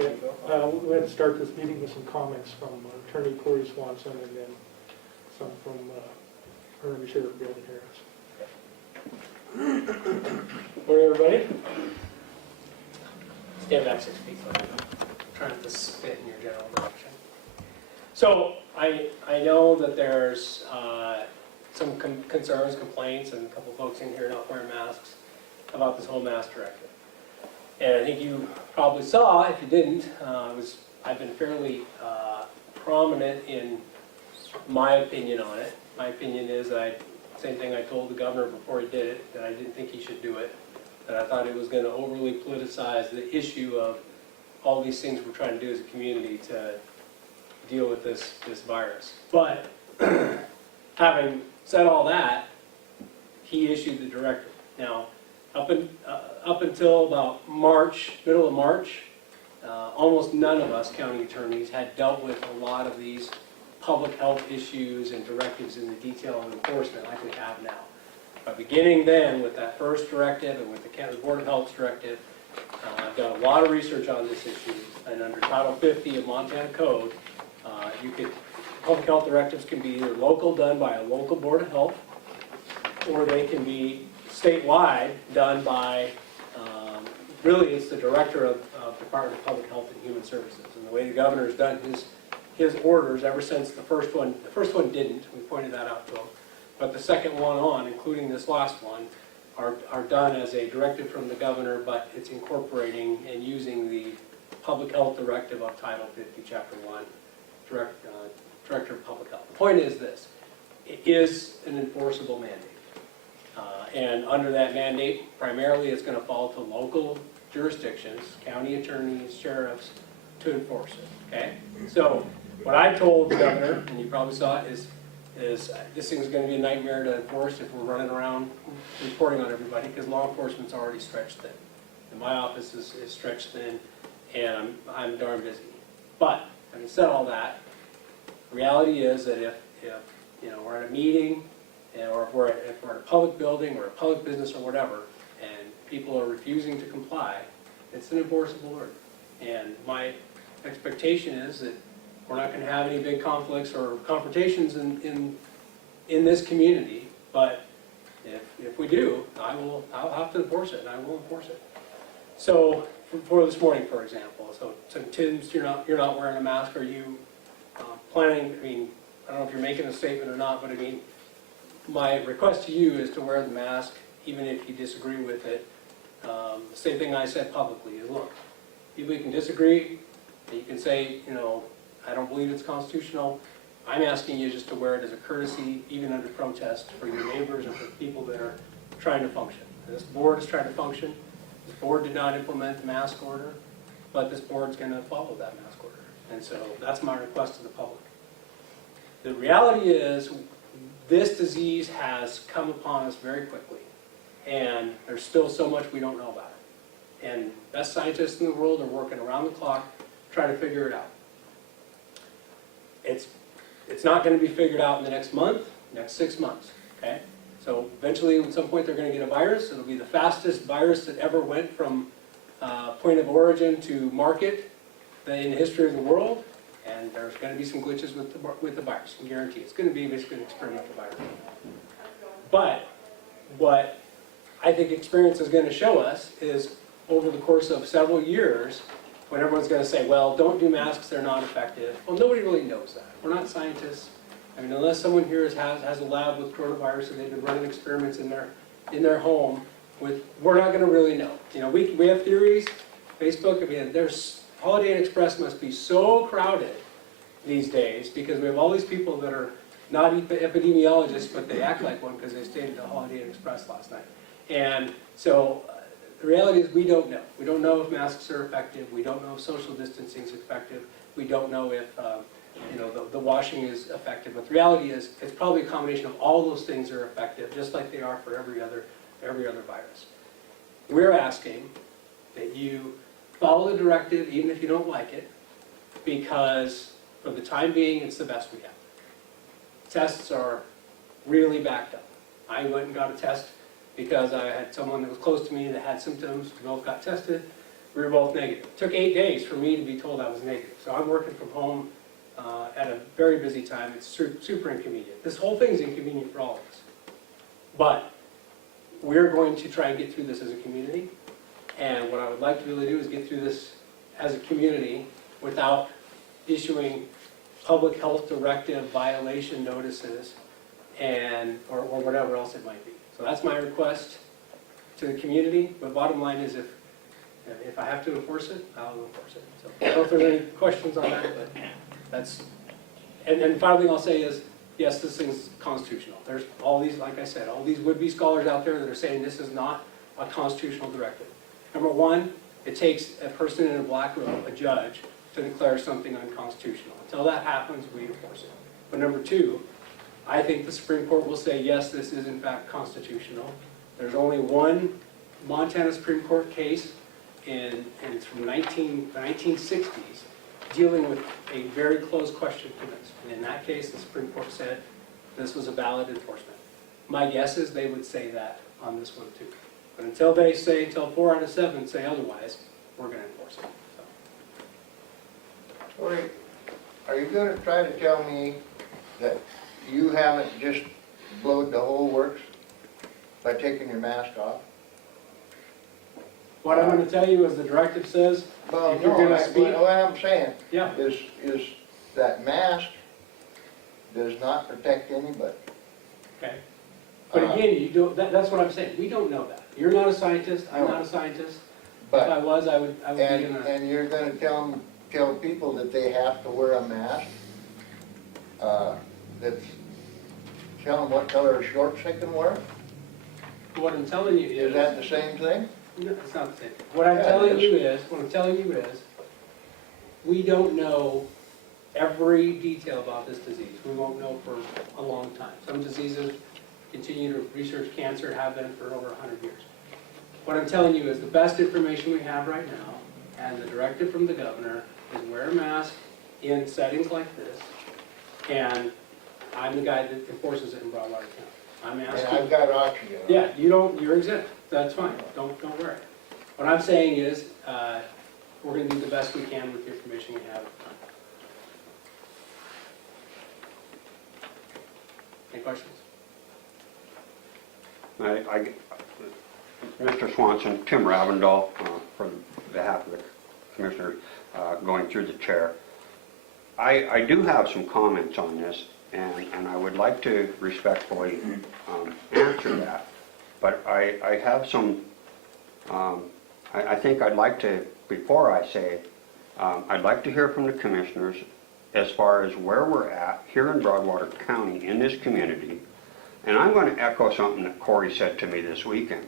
Okay, we're going to start this meeting with some comments from Attorney Corey Swanson and then some from Attorney Sheriff Brandon Harris. Morning, everybody. Stand back 6 feet. Try not to spit in your general direction. So I know that there's some concerns, complaints, and a couple folks in here not wearing masks about this whole mask directive. And I think you probably saw, if you didn't, I've been fairly prominent in my opinion on it. My opinion is same thing I told the governor before he did it, that I didn't think he should do it, that I thought it was going to overly politicize the issue of all these things we're trying to do as a community to deal with this virus. But having said all that, he issued the directive. Now, up until about March, middle of March, almost none of us county attorneys had dealt with a lot of these public health issues and directives in the detail of enforcement like we have now. But beginning then with that first directive and with the County Board of Health's directive, I've done a lot of research on this issue, and under Title 50 of Montana Code, public health directives can be either local, done by a local Board of Health, or they can be statewide, done by, really it's the Director of Department of Public Health and Human Services. And the way the governor's done his orders ever since the first one didn't, we pointed that out to him, but the second one on, including this last one, are done as a directive from the governor, but it's incorporating and using the Public Health Directive of Title 50, Chapter 1, Director of Public Health. The point is this: it is an enforceable mandate. And under that mandate, primarily it's going to fall to local jurisdictions, county attorneys, sheriffs, to enforce it, okay? So what I told the governor, and you probably saw it, is this thing's going to be a nightmare to enforce if we're running around reporting on everybody, because law enforcement's already stretched thin. And my office is stretched thin, and I'm darn busy. But having said all that, the reality is that if we're at a meeting, or if we're at a public building or a public business or whatever, and people are refusing to comply, it's an enforceable order. And my expectation is that we're not going to have any big conflicts or confrontations in this community, but if we do, I'll have to enforce it, and I will enforce it. So for this morning, for example, so Tim's, you're not wearing a mask. Are you planning? I mean, I don't know if you're making a statement or not, but I mean, my request to you is to wear the mask, even if you disagree with it. The same thing I said publicly is, look, people can disagree, and you can say, I don't believe it's constitutional. I'm asking you just to wear it as a courtesy, even under protest, for your neighbors and for people that are trying to function. And this board is trying to function. This board did not implement the mask order, but this board's going to follow that mask order. And so that's my request to the public. The reality is, this disease has come upon us very quickly, and there's still so much we don't know about it. And best scientists in the world are working around the clock trying to figure it out. It's not going to be figured out in the next month, next 6 months, okay? So eventually, at some point, they're going to get a virus. It'll be the fastest virus that ever went from point of origin to market in the history of the world. And there's going to be some glitches with the virus, I guarantee. It's going to be basically an experimental virus. But what I think experience is going to show us is, over the course of several years, when everyone's going to say, well, don't do masks, they're not effective. Well, nobody really knows that. We're not scientists. I mean, unless someone here has a lab with coronavirus and they've been running experiments in their home, we're not going to really know. We have theories. Facebook, I mean, there's Holiday Inn Express must be so crowded these days because we have all these people that are not epidemiologists, but they act like one because they stayed at the Holiday Inn Express last night. And so the reality is we don't know. We don't know if masks are effective. We don't know if social distancing is effective. We don't know if the washing is effective. But the reality is it's probably a combination of all those things are effective, just like they are for every other virus. We're asking that you follow the directive, even if you don't like it, because for the time being, it's the best we have. Tests are really backed up. I went and got a test because I had someone that was close to me that had symptoms. We both got tested. we were both negative. It took 8 days for me to be told I was negative. So I'm working from home at a very busy time. It's super inconvenient. This whole thing is inconvenient for all of us. But we're going to try and get through this as a community. And what I would like to really do is get through this as a community without issuing public health directive violation notices or whatever else it might be. So that's my request to the community. But bottom line is if I have to enforce it, I'll enforce it. So I don't know if there's any questions on that, but that's, and final thing I'll say is, yes, this thing's constitutional. There's all these, like I said, all these would-be scholars out there that are saying this is not a constitutional directive. Number one, it takes a person in a black robe, a judge, to declare something unconstitutional. Until that happens, we enforce it. But number two, I think the Supreme Court will say, yes, this is in fact constitutional. There's only one Montana Supreme Court case, and it's from the 1960s, dealing with a very close question to this. And in that case, the Supreme Court said this was a valid enforcement. My guess is they would say that on this one too. But until 4 out of 7 say otherwise, we're going to enforce it. So. Corey, are you going to try to tell me that you haven't just blowed the whole works by taking your mask off? What I'm going to tell you is the directive says, Well, if you're no, going to speak, what I'm saying yeah. is that mask does not protect anybody. Okay. But again, you don't. That's what I'm saying. We don't know that. You're not a scientist. I'm not a scientist. If I was, I would be in a. And you're going to tell people that they have to wear a mask. That's tell them what color shorts they can wear. What I'm telling you Is that the same thing? No, it's not the same. What I'm telling you is, we don't know every detail about this disease. We won't know for a long time. Some diseases continue to research cancer, have been for over 100 years. What I'm telling you is the best information we have right now, and the directive from the governor, is wear a mask in settings like this, and I'm the guy that enforces it in Broadwater County. I'm asking. And I've got oxygen. Yeah, you're exempt. That's fine. Don't wear it. What I'm saying is, we're going to do the best we can with the information we have. Any questions? Mr. Swanson, Tim Ravendall, for behalf of the Commissioner, going through the chair. I do have some comments on this, and I would like to respectfully answer that. But I have some, I think I'd like to, before I say, I'd like to hear from the Commissioners as far as where we're at here in Broadwater County in this community. And I'm going to echo something that Corey said to me this weekend.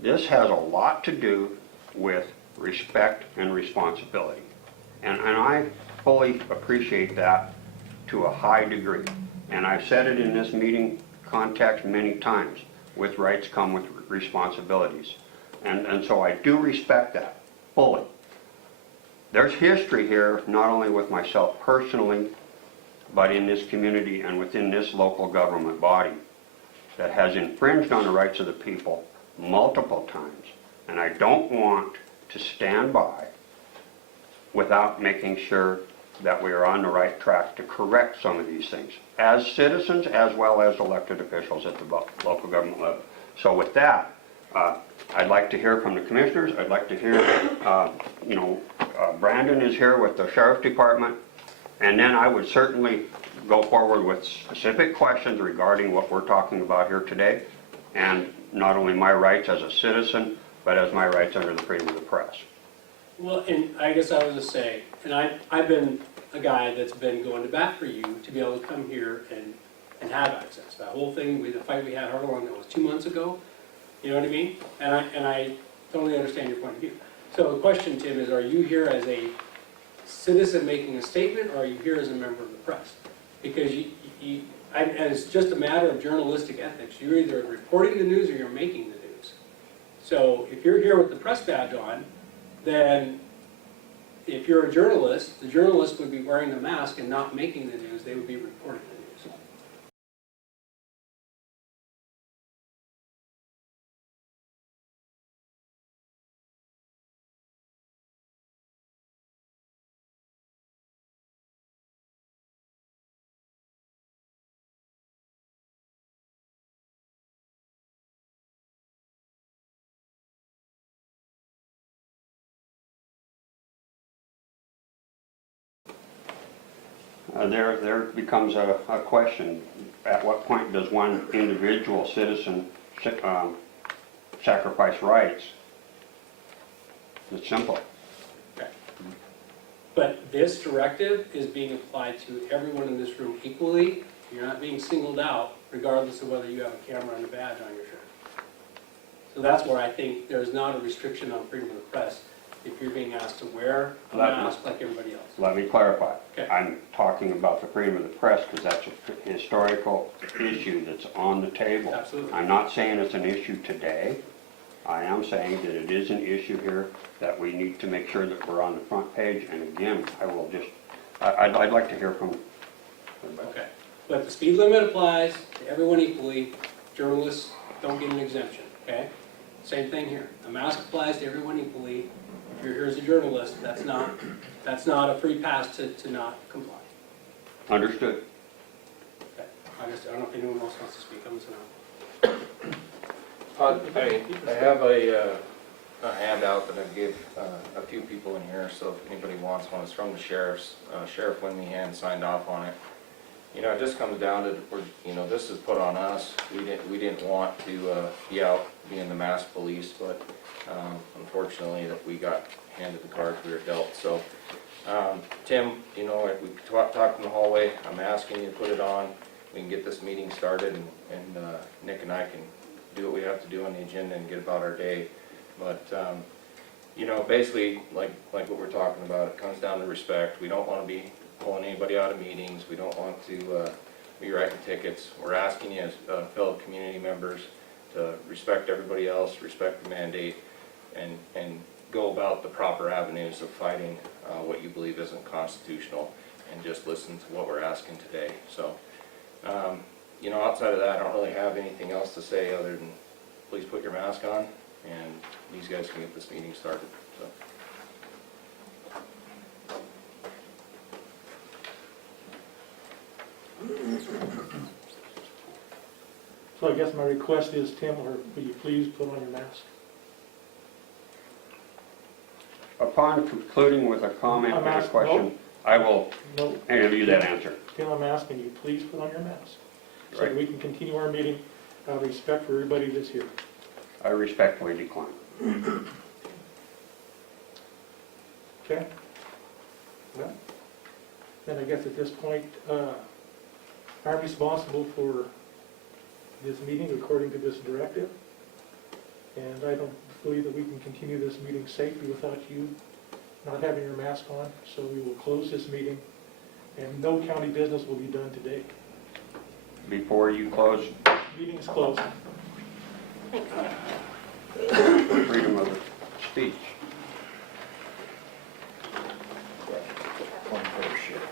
This has a lot to do with respect and responsibility. And I fully appreciate that to a high degree. And I've said it in this meeting context many times. With rights come with responsibilities. And so I do respect that fully. There's history here, not only with myself personally, but in this community and within this local government body that has infringed on the rights of the people multiple times. And I don't want to stand by without making sure that we are on the right track to correct some of these things, as citizens as well as elected officials at the local government level. So with that, I'd like to hear from the Commissioners. I'd like to hear, Brandon is here with the Sheriff's Department, and then I would certainly go forward with specific questions regarding what we're talking about here today, and not only my rights as a citizen, but as my rights under the freedom of the press. Well, and I guess I would just say, and I've been a guy that's been going to bat for you to be able to come here and have access. That whole thing, the fight we had, however long that was, 2 months ago, you know what I mean? And I totally understand your point of view. So the question, Tim, is are you here as a citizen making a statement, or are you here as a member of the press? Because and it's just a matter of journalistic ethics. You're either reporting the news or you're making the news. So if you're here with the press badge on, then if you're a journalist, the journalist would be wearing the mask and not making the news. They would be reporting the news. There becomes a question, at what point does one individual citizen sacrifice rights? It's simple. Okay. But this directive is being applied to everyone in this room equally. You're not being singled out regardless of whether you have a camera and a badge on your shirt. So that's where I think there's not a restriction on freedom of the press if you're being asked to wear a mask like everybody else. Let me clarify. Okay. I'm talking about the freedom of the press because that's a historical issue that's on the table. Absolutely. I'm not saying it's an issue today. I am saying that it is an issue here that we need to make sure that we're on the front page. And again, I'd like to hear from everybody. Okay. But the speed limit applies to everyone equally. Journalists don't get an exemption, okay? Same thing here. A mask applies to everyone equally. If you're here as a journalist, that's not a free pass to not comply. Understood. Okay. I don't know if anyone else wants to speak on this or not. I have a handout that I gave a few people in here, so if anybody wants one, it's from the sheriff's. Sheriff Winmehan signed off on it. You know, it just comes down to, this is put on us. We didn't want to be out being the mask police, but unfortunately that we got handed the cards we were dealt. So, Tim, we talked in the hallway. I'm asking you to put it on. We can get this meeting started, and Nick and I can do what we have to do on the agenda and get about our day. But, basically, like what we're talking about, it comes down to respect. We don't want to be pulling anybody out of meetings. We don't want to be writing tickets. We're asking you as fellow community members to respect everybody else, respect the mandate, and go about the proper avenues of fighting what you believe isn't constitutional, and just listen to what we're asking today. So, outside of that, I don't really have anything else to say other than please put your mask on, and these guys can get this meeting started. So. So I guess my request is, Tim, or will you please put on your mask? Upon concluding with a comment I'm or a asking- question, I will No, give you that answer. Tim, I'm asking you, please put on your mask, so that Right. we can continue our meeting out of respect for everybody that's here. I respectfully decline. Okay? Well, then I guess at this point, I'm responsible for this meeting according to this directive. And I don't believe that we can continue this meeting safely without you not having your mask on. So we will close this meeting, and no county business will be done today. Before you close, Meeting is closed. freedom of speech. One for the sheriff.